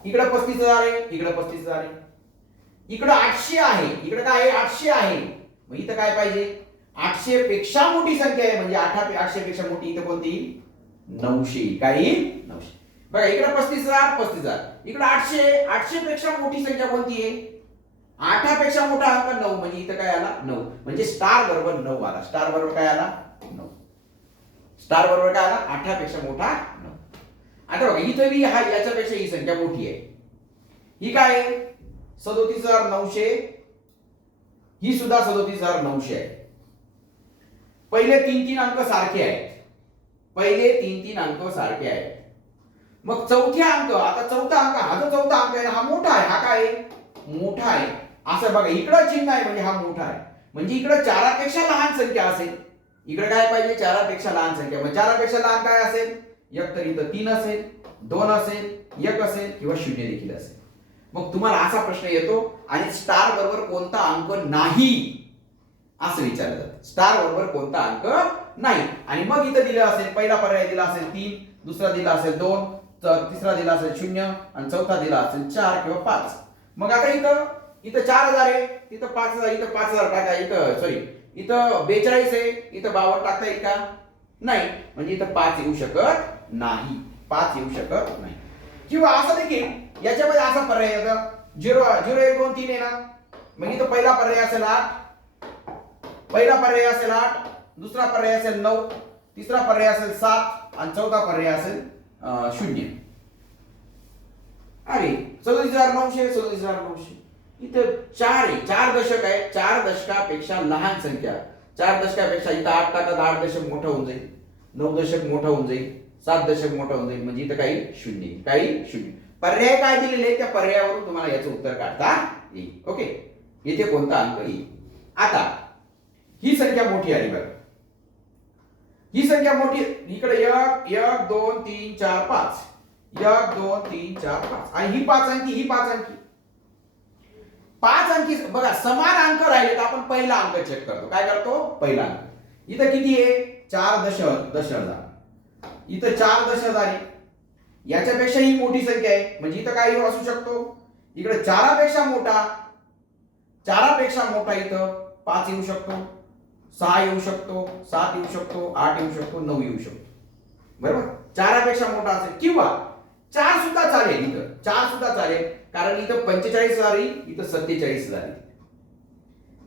इकडे 35000 आहे, इकडे 35000 आहे, इकडे 800 आहे, इकडे काय आहे? 800 आहे. मग इथं काय पाहिजे? 800 पेक्षा मोठी संख्या आहे, म्हणजे 800 पेक्षा मोठी इथं कोणती? 900. काय? 900. बघा इकडे 35000 35000, इकडे 800 800 पेक्षा मोठी संख्या कोणती आहे? 8 पेक्षा मोठा अंक 9, म्हणजे इथं काय आला? 9. म्हणजे स्टार बरोबर 9 आला. स्टार बरोबर काय आला? 9. स्टार बरोबर काय आला? 8 पेक्षा मोठा 9. आता बघा इथं बी हा याच्यापेक्षा ही संख्या मोठी आहे. ही काय आहे? 37900. ही सुद्धा 37900 आहे. पहिले 3 अंक सारखे आहेत. पहिले 3 अंक सारखे आहेत. मग चौथ्या अंक, आता चौथा अंक, हा जो चौथा अंक आहे हा मोठा आहे. हा काय आहे? मोठा आहे. असं बघा इकडं चिन्ह आहे म्हणजे हा मोठा आहे. म्हणजे इकडं 4 पेक्षा लहान संख्या असेल. इकडे काय पाहिजे? 4 पेक्षा लहान संख्या. मग 4 पेक्षा लहान काय असेल? एक तर इथं 3 असेल, 2 असेल, 1 असेल किंवा 0 देखील असेल. मग तुम्हाला असा प्रश्न येतो आणि स्टार बरोबर कोणता अंक नाही असं विचारलं जातं. स्टार बरोबर कोणता अंक नाही. आणि मग इथं दिलं असेल, पहिला पर्याय दिला असेल 3, दुसरा दिला असेल 2, तिसरा दिला असेल 0 आणि चौथा दिला असेल 4 किंवा 5. मग आता इथं 4000 आहे, इथं 5000, इथं 5000 टाका, इथं सॉरी इथं 42 आहे, इथं 52 टाकता येईल का? नाही. म्हणजे इथं 5 येऊ शकत नाही. 5 येऊ शकत नाही. किंवा असं देखील याच्यामध्ये असा पर्याय येतो 0 0 1 2 3 आहे ना, मग इथं पहिला पर्याय असेल 8, पहिला पर्याय असेल 8, दुसरा पर्याय असेल 9, तिसरा पर्याय असेल 7 आणि चौथा पर्याय असेल 0. अरे 37900 37900. इथं 4 आहे, 4 दशक आहे. 4 दशकापेक्षा लहान संख्या. 4 दशकापेक्षा इथं 8 टाका, 8 दशक मोठा होऊन जाईल, 9 दशक मोठा होऊन जाईल, 7 दशक मोठा होऊन जाईल. म्हणजे इथं काही 0, काही 0. पर्याय काय दिलेले त्या पर्यायावरून तुम्हाला याचं उत्तर काढता येईल. ओके, इथे कोणता अंक येईल? आता ही संख्या मोठी आली बघा. ही संख्या मोठी, इकडे 1 1 2 3 4 5, 1 2 3 4 5 आणि ही 5 अंकी, ही 5 अंकी. 5 अंकी बघा समान अंक राहिले तर आपण पहिला अंक चेक करतो. काय करतो? पहिला अंक. इथं किती आहे? 4 दशहजार. इथं 4 दशहजार आहे. याच्यापेक्षा ही मोठी संख्या आहे, म्हणजे इथं काय असू शकतो? इकडे 4 पेक्षा मोठा, 4 पेक्षा मोठा इथं 5 येऊ शकतो, 6 येऊ शकतो, 7 येऊ शकतो, 8 येऊ शकतो, 9 येऊ शकतो. बरोबर? 4 पेक्षा मोठा असेल किंवा 4 सुद्धा चालेल. इथं 4 सुद्धा चालेल, कारण इथं 45,000 येईल, इथं 47,000 येईल.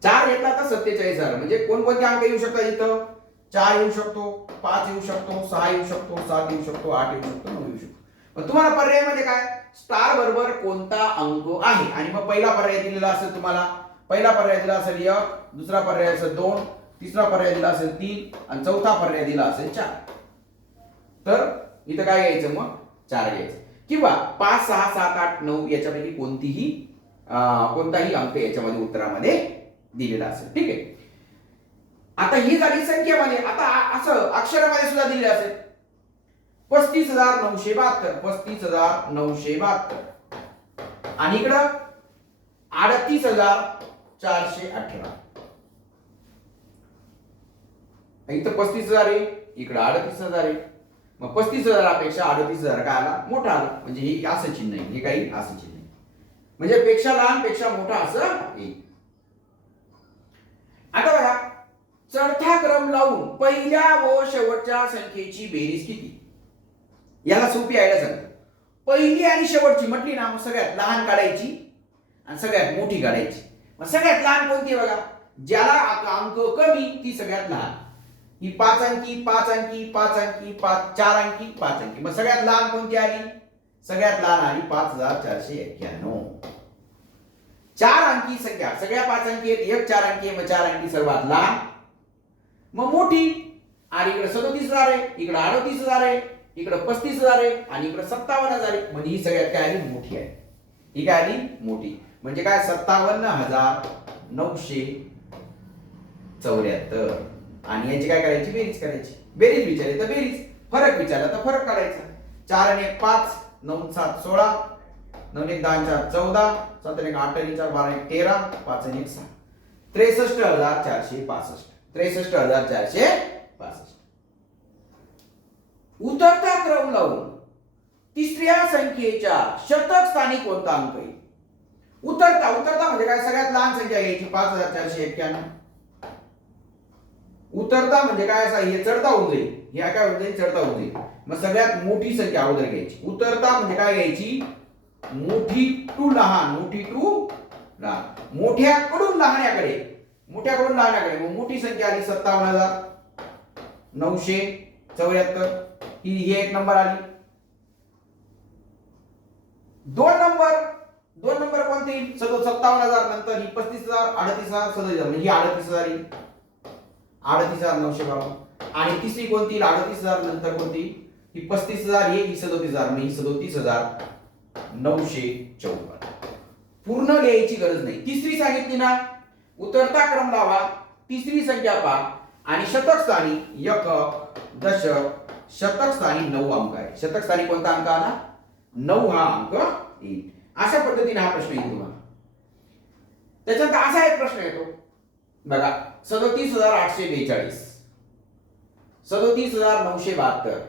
4 घेतला तर 47,000 म्हणजे कोणकोणते अंक येऊ शकतात इथं? 4 येऊ शकतो, 5 येऊ शकतो, 6 येऊ शकतो, 7 येऊ शकतो, 8 येऊ शकतो, 9 येऊ शकतो. मग तुम्हाला पर्यायामध्ये काय स्टार बरोबर कोणता अंक आहे आणि मग पहिला पर्याय दिलेला असेल तुम्हाला, पहिला पर्याय दिला असेल 1, दुसरा पर्याय असेल 2, तिसरा पर्याय दिला असेल 3 आणि चौथा पर्याय दिला असेल 4. तर इथं काय घ्यायचं मग 4 घ्यायचं किंवा 5, 6, 7, 8, 9 याच्यापैकी कोणताही अंक याच्यामध्ये उत्तरामध्ये दिलेला असेल. ठीक आहे. आता ही झाली संख्येमध्ये. आता असं अक्षरामध्ये सुद्धा दिले असेल 35,972, 35,972 आणि इकडं 38,418. इथं 35,000 आहे, इकडं 38,000 आहे. मग 35,000 पेक्षा 38,000 काय आला? मोठा आला. म्हणजे हे असं चिन्ह आहे, हे काही असं चिन्ह आहे. म्हणजे पेक्षा लहान पेक्षा मोठा असं येईल. आता बघा चौथा क्रम लावून पहिल्या व शेवटच्या संख्येची बेरीज किती? याला सोपी आयडिया सांगतो. पहिली आणि शेवटची म्हटली ना, मग सगळ्यात लहान काढायची आणि सगळ्यात मोठी काढायची. मग सगळ्यात लहान कोणती बघा? ज्याला अंक कमी ती सगळ्यात लहान. ही 5 अंकी, 5 अंकी, 5 अंकी, 4 अंकी, 5 अंकी. मग सगळ्यात लहान कोणती आली? सगळ्यात लहान आली 5,491. 4 अंकी संख्या सगळ्या 5 अंकी आहेत, एक 4 अंकी आहे, मग 4 अंकी सर्वात लहान. मग मोठी आणि इकडे 37,000 आहे, इकडे 38,000 आहे, इकडे 35,000 आहे आणि इकडे 57,000 आहे. म्हणजे ही सगळ्यात काय आली? मोठी आहे. ही काय आली? मोठी. म्हणजे काय? 57,974 आणि याची काय करायची? बेरीज करायची. बेरीज विचारली तर बेरीज, फरक विचारला तर फरक काढायचा. 4 आणि 1 5, 9 7 16, 9 1 10 4 14, 7 1 8 आणि 4 12 1 13, 5 आणि 1 6. 63,465. 63,465. उतरता क्रम लावून तिसऱ्या संख्येच्या शतक स्थानी कोणता अंक येईल? उतरता म्हणजे काय? सगळ्यात लहान संख्या घ्यायची 5,491. उतरता म्हणजे काय? असा हे चढता होऊन जाईल, ह्या काय होऊन जाईल? चढता होऊन जाईल. मग सगळ्यात मोठी संख्या अगोदर घ्यायची. उतरता म्हणजे काय घ्यायची? मोठी टू लहान, मोठी टू लहान, मोठ्याकडून लहान्याकडे, मोठ्याकडून लहान्याकडे. मग मोठी संख्या आली 57,974. ही एक नंबर आली. 2 नंबर कोणते येईल? 57,000 नंतर ही 35,000, 38,000, 37,000 म्हणजे ही 38,000 येईल. 38,952. आणि तिसरी कोणती? 38,000 नंतर कोणती? ही 35,000 ही 37,000 म्हणजे 37,954. पूर्ण लिहायची गरज नाही. तिसरी सांगितली ना, उतरता क्रम लावा, तिसरी संख्या पहा आणि शतक स्थानी एकक, दशक, शतक स्थानी 9 अंक आहे. शतक स्थानी कोणता अंक आला? 9 हा अंक येईल. अशा पद्धतीने हा प्रश्न येईल तुम्हाला. त्याच्यानंतर असा एक प्रश्न येतो बघा, 37,842, 37,972,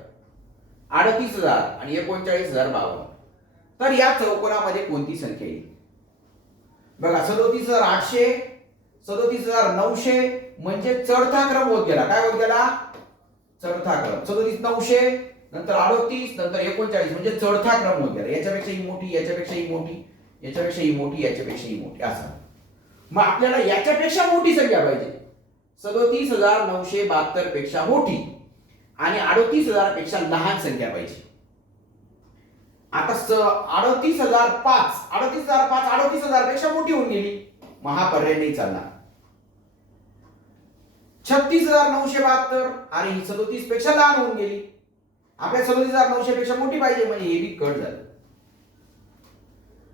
38,000 आणि 39,052. तर या चौकोनामध्ये कोणती संख्या येईल? बघा 37,800, 37,900 म्हणजे चौथा क्रम होत गेला. काय होत गेला? चौथा क्रम. 37,900 नंतर 38 नंतर 39 म्हणजे चौथा क्रम होत गेला. याच्यापेक्षा ही मोठी, याच्यापेक्षा ही मोठी, याच्यापेक्षा ही मोठी, याच्यापेक्षा ही मोठी असं. मग आपल्याला याच्यापेक्षा मोठी संख्या पाहिजे. 37,972 पेक्षा मोठी आणि 38,000 पेक्षा लहान संख्या पाहिजे. आता 38,005, 38,005 पेक्षा मोठी होऊन गेली. मग हा पर्याय नाही चालणार. 36,972 आणि ही 37 पेक्षा लहान होऊन गेली. आपल्या 37,900 पेक्षा मोठी पाहिजे म्हणजे हे बी कट झालं.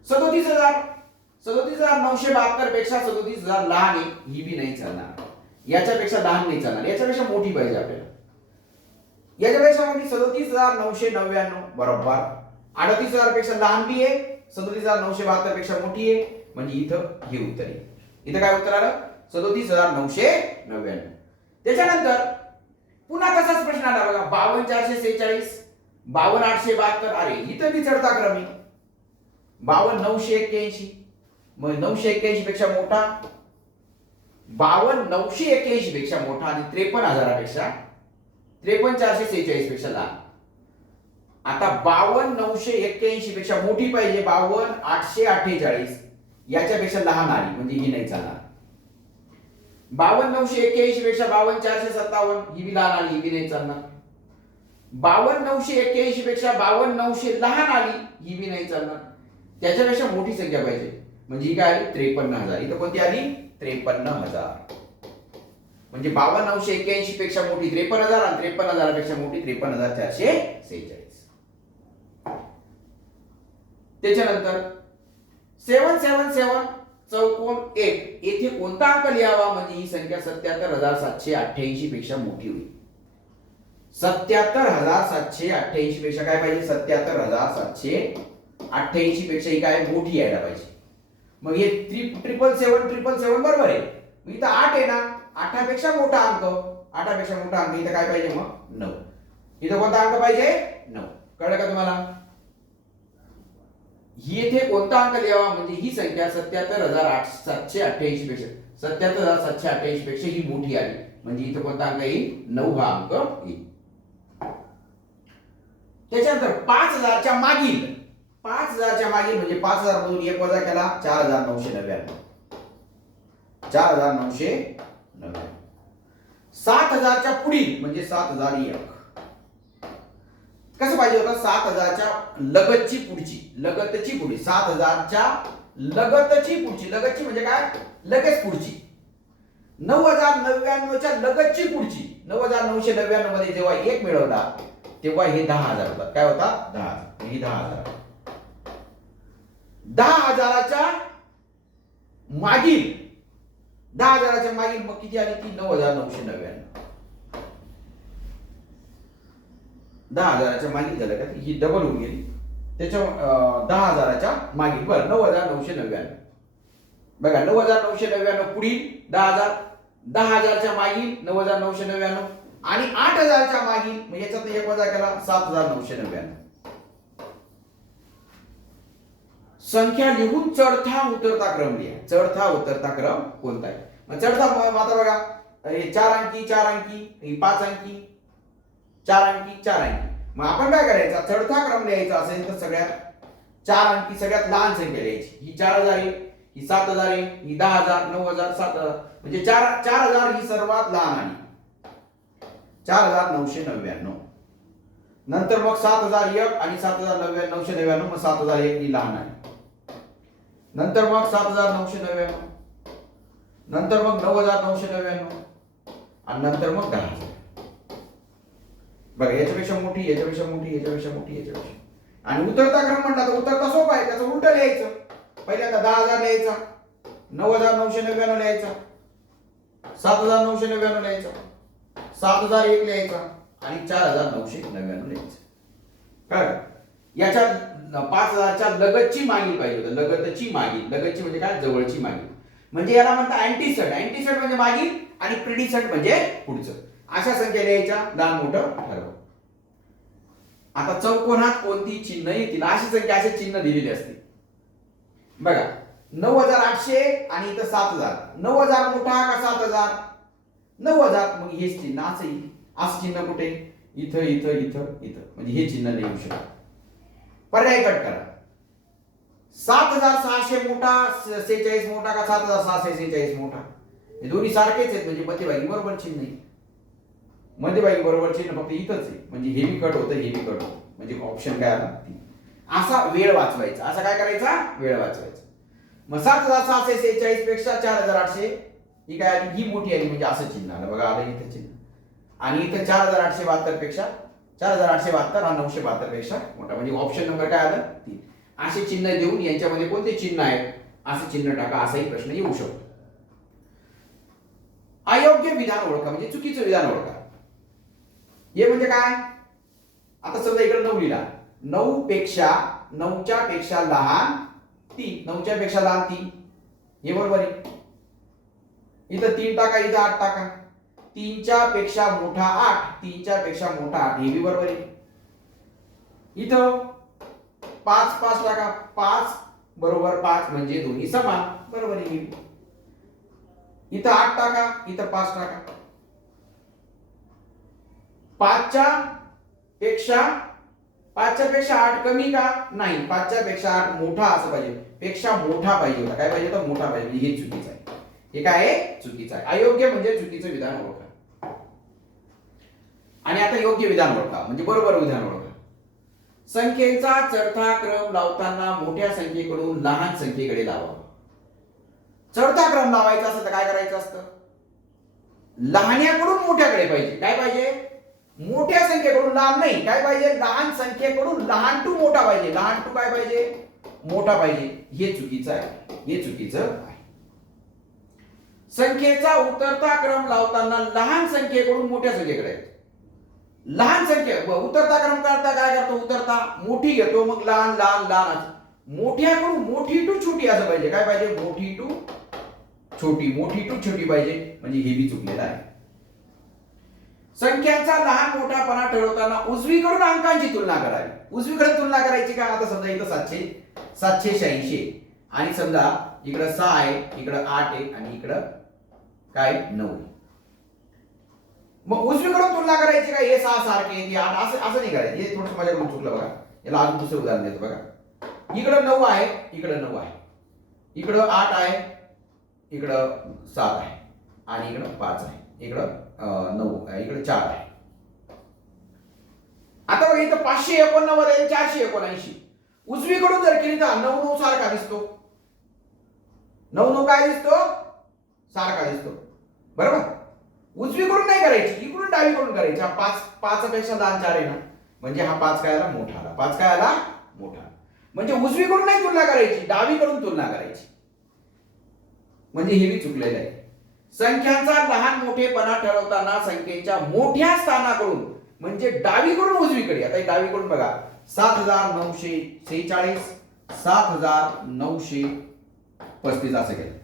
37,972 पेक्षा 37,000 लहान आहे, ही बी नाही चालणार. याच्यापेक्षा लहान नाही चालणार, याच्यापेक्षा मोठी पाहिजे आपल्याला. याच्यापेक्षा मोठी 37,999 बरोबर. 38,000 पेक्षा लहान बी आहे, 37,972 पेक्षा मोठी आहे म्हणजे इथं हे उत्तर आहे. इथं काय उत्तर आलं? 37,999. त्याच्यानंतर पुन्हा तसाच प्रश्न आला बघा, 52,446, 52,872. अरे इथं बी चढता क्रम आहे. 52,981 मग 981 पेक्षा मोठा, 52,981 पेक्षा मोठा आणि 53,000 पेक्षा 53,446 पेक्षा लहान. आता 52,981 पेक्षा मोठी पाहिजे, 52,848 याच्यापेक्षा लहान आली म्हणजे ही नाही चालणार. 52,981 पेक्षा 52,457 ही बी लहान आली, ही बी नाही चालणार. 52,981 पेक्षा 52,900 लहान आली, ही बी नाही चालणार. त्याच्यापेक्षा मोठी संख्या पाहिजे. म्हणजे ही काय आली 53,000. इथं कोणती आली 53,000. म्हणजे 52,981 पेक्षा मोठी 53,000 आणि 53,000 पेक्षा मोठी 53,446. त्याच्यानंतर 777 चौकोन 1 येथे कोणता अंक लिहावा म्हणजे ही संख्या 77,788 पेक्षा मोठी होईल. 77,788 पेक्षा काय पाहिजे 77,788 पेक्षा ही काय मोठी यायला पाहिजे. मग हे 777 बरोबर आहे. मग इथं 8 आहे ना, 8 पेक्षा मोठा अंक, 8 पेक्षा मोठा अंक इथं काय पाहिजे मग 9. इथं कोणता अंक पाहिजे 9. कळलं का तुम्हाला? येथे कोणता अंक लिहावा म्हणजे ही संख्या 77,788 पेक्षा 77,788 पेक्षा ही मोठी आली. म्हणजे इथं कोणता अंक येईल 9 हा अंक येईल. त्याच्यानंतर 5,000च्या मागील, 5,000च्या मागील म्हणजे 5,000 मधून 1 वजा केला 4,999. 4,999. 7,000च्या पुढील म्हणजे 7,001. कसं पाहिजे होतं 7,000च्या लगतची पुढची, लगतची पुढची 7,000च्या लगतची पुढची, लगतची म्हणजे काय लगेच पुढची. 9,099च्या लगतची पुढची. 9,999 मध्ये जेव्हा 1 मिळवला तेव्हा हे 10,000 होतात. काय होता 10,000. ही 10,000. 10,000च्या मागील, 10,000च्या मागील मग किती आली ती 9,999. 10,000च्या मागील झालं का ही डबल होऊन गेली. त्याच्या 10,000च्या मागील बरं 9,999. बघा 9,999 पुढील 10,000, 10,000च्या मागील 9,999 आणि 8,000च्या मागील म्हणजे याच्यात 1 वजा केला 7,999. संख्या लिहून चढता उतरता क्रम लिहा. चढता उतरता क्रम कोणता आहे? मग चढता आता बघा हे 4 अंकी 4 अंकी, ही 5 अंकी 4 अंकी 4 अंकी. मग आपण काय करायचं चढता क्रम लिहायचा असेल तर सगळ्यात 4 अंकी सगळ्यात लहान संख्या लिहायची. ही 4,000 आहे, ही 7,000 आहे, ही 10,000, 9,000, 7,000 म्हणजे 4,000 ही सर्वात लहान आली 4,999. नंतर मग 7,001 आणि 7,999 मग 7,001 ही लहान आहे. नंतर मग 7,999, नंतर मग 9,999 आणि नंतर मग 10,000. बघा याच्यापेक्षा मोठी, याच्यापेक्षा मोठी, याच्यापेक्षा मोठी, याच्यापेक्षा. आणि उतरता क्रम म्हणला तर उतरता सोपा आहे, त्याचं उलट लिहायचं. पहिल्यांदा 10,000 लिहायचा, 9,999 लिहायचा, 7,999 लिहायचा, 7,001 लिहायचा आणि 4,999 लिहायचं. काय याच्या 5,000च्या लगतची मागील पाहिजे होतं. लगतची मागील, लगतची म्हणजे काय जवळची मागील. म्हणजे याला म्हणतात अँटीसड. अँटीसड म्हणजे मागील आणि प्रिडिसड म्हणजे पुढचं. अशा संख्या लिहायच्या लहान मोठं ठरव. आता चौकोनात कोणती चिन्ह येतील अशी संख्या असे चिन्ह दिलेली असते. बघा 9,800 आणि इथं 7,000. 9,000 मोठा का 7,000? 9,000. मग हेच चिन्ह असं येईल. असं चिन्ह कुठे इथं इथं इथं इथं म्हणजे हे चिन्ह लिहू शकतो. पर्याय कट करा. 7,600 मोठा 46 मोठा का 7,646 मोठा? हे दोन्ही सारखेच आहेत म्हणजे मध्यभागी बरोबर चिन्ह आहे. मध्यभागी बरोबर चिन्ह फक्त इथंच आहे म्हणजे हे बी कट होतं हे बी कट होतं. म्हणजे ऑप्शन काय आला असा वेळ वाचवायचा. असा काय करायचा वेळ वाचवायचा. मग 7,646 पेक्षा 4,800 ही काय आली ही मोठी आली म्हणजे असं चिन्ह आलं. बघा आलं इथं चिन्ह. आणि इथं 4,872 पेक्षा 4,872 हा 972 पेक्षा मोठा म्हणजे ऑप्शन नंबर काय आलं 3. असे चिन्ह देऊन यांच्यामध्ये कोणते चिन्ह आहेत असे चिन्ह टाका. असाही प्रश्न येऊ शकतो. अयोग्य विधान ओळखा म्हणजे चुकीचं विधान ओळखा. हे म्हणजे काय आता समजा इकडे 9 लिहिला. 9च्या पेक्षा लहान 3. 9च्या पेक्षा लहान 3 हे बरोबर आहे. इथं 3 टाका इथं 8 टाका. 3च्या पेक्षा मोठा 8. 3च्या पेक्षा मोठा 8 हे बी बरोबर आहे. इथं 5 टाका. 5 बरोबर 5 म्हणजे दोन्ही समान बरोबर आहे. इथं 8 टाका इथं 5 टाका. 5च्या पेक्षा 8 कमी का नाही. 5च्या पेक्षा 8 मोठा असं पाहिजे. पेक्षा मोठा पाहिजे होता. काय पाहिजे होता मोठा पाहिजे. हे चुकीचं आहे. हे काय आहे? चुकीचं आहे. अयोग्य म्हणजे चुकीचं विधान ओळखा. आणि आता योग्य विधान ओळखा म्हणजे बरोबर विधान ओळखा. संख्येचा चढता क्रम लावताना मोठ्या संख्येकडून लहान संख्येकडे लावावा. चढता क्रम लावायचा असेल तर काय करायचं असतं? लहान्याकडून मोठ्याकडे पाहिजे. काय पाहिजे? मोठ्या संख्येकडून लहान नाही. काय पाहिजे? लहान संख्येकडून लहान टू मोठा पाहिजे. लहान टू काय पाहिजे? मोठा पाहिजे. हे चुकीचं आहे. हे चुकीचं आहे. संख्येचा उतरता क्रम लावताना लहान संख्येकडून मोठ्या संख्येकडे. लहान संख्या उतरता क्रम करता काय करतो? उतरता मोठी घेतो मग लहान लहान लहान. मोठ्याकडून मोठी टू छोटी असं पाहिजे. काय पाहिजे? मोठी टू छोटी. मोठी टू छोटी पाहिजे. म्हणजे हे बी चुकलेलं आहे. संख्यांचा लहान मोठापणा ठरवताना उजवीकडून अंकांची तुलना करावी. उजवीकडे तुलना करायची का? आता समजा इथं 786 आणि समजा इकडं 6 आहे, इकडं 8 आहे आणि इकडं काय 9. मग उजवीकडून तुलना करायची का? हे 6 सारखे हे 8 असं नाही करायचं. हे थोडंसं माझ्याकडून चुकलं बघा. याला अजून दुसरं उदाहरण देतो बघा. इकडं 9 आहे, इकडं 9 आहे, इकडं 8 आहे, इकडं 7 आहे आणि इकडं 5 आहे, इकडं 9 आहे, इकडं 4 आहे. आता बघा इथं 589 आहे, 479. उजवीकडून जर केली तर 9 सारखा दिसतो. 9 काय दिसतो? सारखा दिसतो. बरोबर? उजवीकडून नाही करायची, इकडून डावीकडून करायची. हा 5 पेक्षा लहान 4 आहे ना, म्हणजे हा 5 काय आला? मोठा आला. 5 काय आला? मोठा. म्हणजे उजवीकडून नाही तुलना करायची, डावीकडून तुलना करायची. म्हणजे हे बी चुकलेलं आहे. संख्यांचा लहान मोठेपणा ठरवताना संख्येच्या मोठ्या स्थानाकडून म्हणजे डावीकडून उजवीकडे. आता डावीकडून बघा 7946, 7935 असं केलं.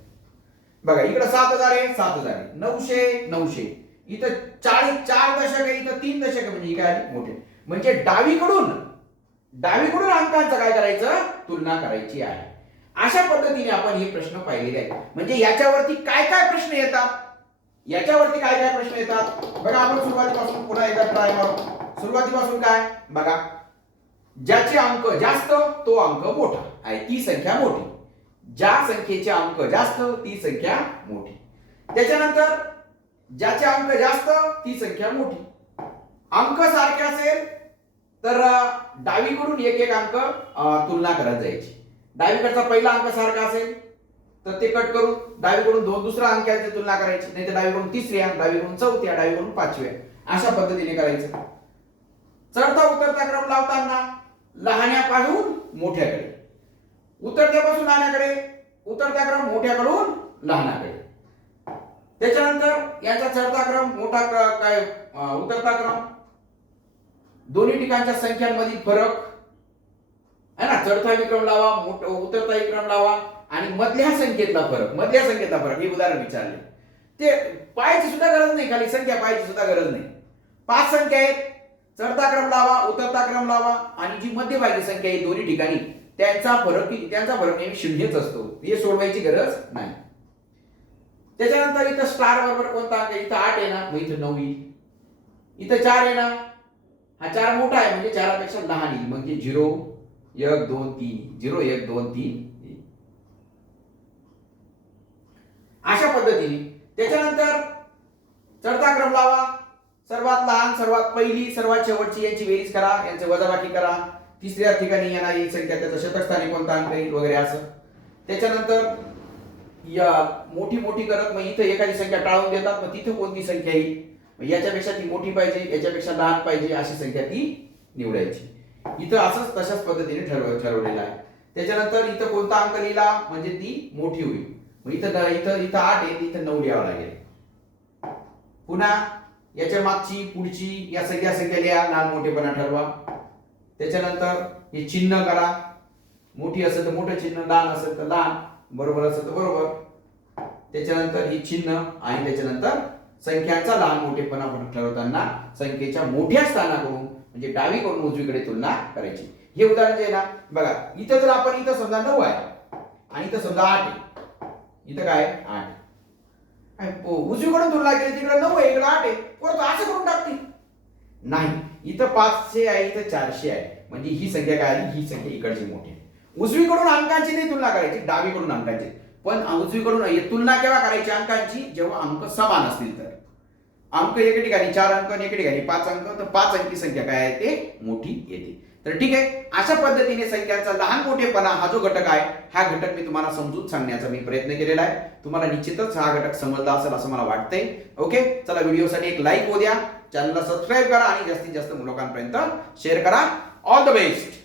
बघा इकडे 7000 आहे, 7000 आहे, 900 इथं 4 दशक आहे, इथं 3 दशक आहे. म्हणजे काय मोठे. म्हणजे डावीकडून अंकांचं काय करायचं? तुलना करायची आहे. अशा पद्धतीने आपण हे प्रश्न पाहिलेले आहेत. म्हणजे याच्यावरती काय काय प्रश्न येतात? बघा आपण सुरुवातीपासून पुन्हा एकदा ट्राय मारू. सुरुवातीपासून काय? बघा ज्याचे अंक जास्त तो अंक मोठा आहे, ती संख्या मोठी. ज्या संख्येचे अंक जास्त ती संख्या मोठी. त्याच्यानंतर ज्याचे अंक जास्त ती संख्या मोठी. अंक सारखे असेल तर डावीकडून एक अंक तुलना करत जायची. डावीकडचा पहिला अंक सारखा असेल तर ते कट करून डावीकडून दुसऱ्या अंकाची तुलना करायची. नाही तर डावीकडून तिसऱ्या, डावीकडून चौथ्या, डावीकडून 5व्या अशा पद्धतीने करायचं. चढता उतरता क्रम लावताना लहान्यापासून मोठ्याकडे, उतरत्यापासून लहान्याकडे, उतरता क्रम मोठ्याकडून लहानाकडे. त्याच्यानंतर याचा चढता क्रम उतरता क्रम, दोन्ही ठिकाणच्या संख्यांमधील फरक है ना. चढता विक्रम लावा, उतरता विक्रम लावा आणि मधल्या संख्येतला फरक. हे उदाहरण विचारले. ते पाहायची सुद्धा गरज नाही, खाली संख्या पाहायची सुद्धा गरज नाही. 5 संख्या आहेत, चढता क्रम लावा, उतरता क्रम लावा आणि जी मध्यभागी संख्या आहे दोन्ही ठिकाणी त्यांचा फरक नेहमी 0च असतो. हे सोडवायची गरज नाही. त्याच्यानंतर इथं स्टार बरोबर कोणता अंक? इथं 8 आहे ना, मग इथं 9 येईल. इथं 4 आहे ना, हा 4 मोठा आहे म्हणजे 4 पेक्षा लहान येईल. म्हणजे 0 1 2 3 0 1 2 3 अशा पद्धतीने. त्याच्यानंतर चढता क्रम लावा, सर्वात लहान, सर्वात पहिली, सर्वात शेवटची यांची बेरीज करा, यांचे वजाबाकी करा. तिसऱ्या ठिकाणी येणारी संख्या त्याचा शतकस्थानी कोणता अंक येईल वगैरे असं. त्याच्यानंतर या मोठी करत मग इथं एखादी संख्या टाळून देतात, मग तिथं कोणती संख्या येईल, याच्यापेक्षा ती मोठी पाहिजे, याच्यापेक्षा लहान पाहिजे अशी संख्या ती निवडायची. इथं असंच तशाच पद्धतीने ठरवलेलं आहे. त्याच्यानंतर इथं कोणता अंक लिहिला म्हणजे ती मोठी होईल. मग इथं 8 आहे, इथं 9 लिहावं लागेल. पुन्हा याच्या मागची पुढची या सगळ्या संख्या लिहा, लहान मोठेपणा ठरवा. त्याच्यानंतर हे चिन्ह करा, मोठी असेल तर मोठं चिन्ह, लहान असेल तर लहान, बरोबर असेल तर बरोबर. त्याच्यानंतर ही चिन्ह आणि त्याच्यानंतर संख्यांचा लहान मोठेपणा ठरवताना संख्येच्या मोठ्या स्थानाकडून म्हणजे डावीकडून उजवीकडे तुलना करायची. हे उदाहरण जे आहे ना, बघा इथं जर आपण इथं समजा 9 आहे आणि इथं समजा 8 आहे, इथं काय 8 उजवीकडून तुलना केली तिकडे 9 आहे, इकडे 8 आहे, परंतु असं करून टाकतील नाही. इथं 500 आहे, इथं 400 आहे, म्हणजे ही संख्या काय आली? ही संख्या इकडची मोठी आहे. उजवीकडून अंकांची नाही तुलना करायची, डावीकडून अंकांची. पण उजवीकडून तुलना केव्हा करायची अंकांची, जेव्हा अंक समान असतील तर. अंक एके ठिकाणी 4 अंक आणि एके ठिकाणी 5 अंक, तर 5 अंकी संख्या काय आहे ते मोठी येते. तर ठीक आहे, अशा पद्धतीने संख्यांचा लहान मोठेपणा हा जो घटक आहे, हा घटक मी तुम्हाला समजून सांगण्याचा मी प्रयत्न केलेला आहे. तुम्हाला निश्चितच हा घटक समजला असेल असं मला वाटतंय. ओके, चला व्हिडिओसाठी एक लाईक होऊ द्या, चॅनलला सबस्क्राईब करा आणि जास्तीत जास्त लोकांपर्यंत शेअर करा. All the best.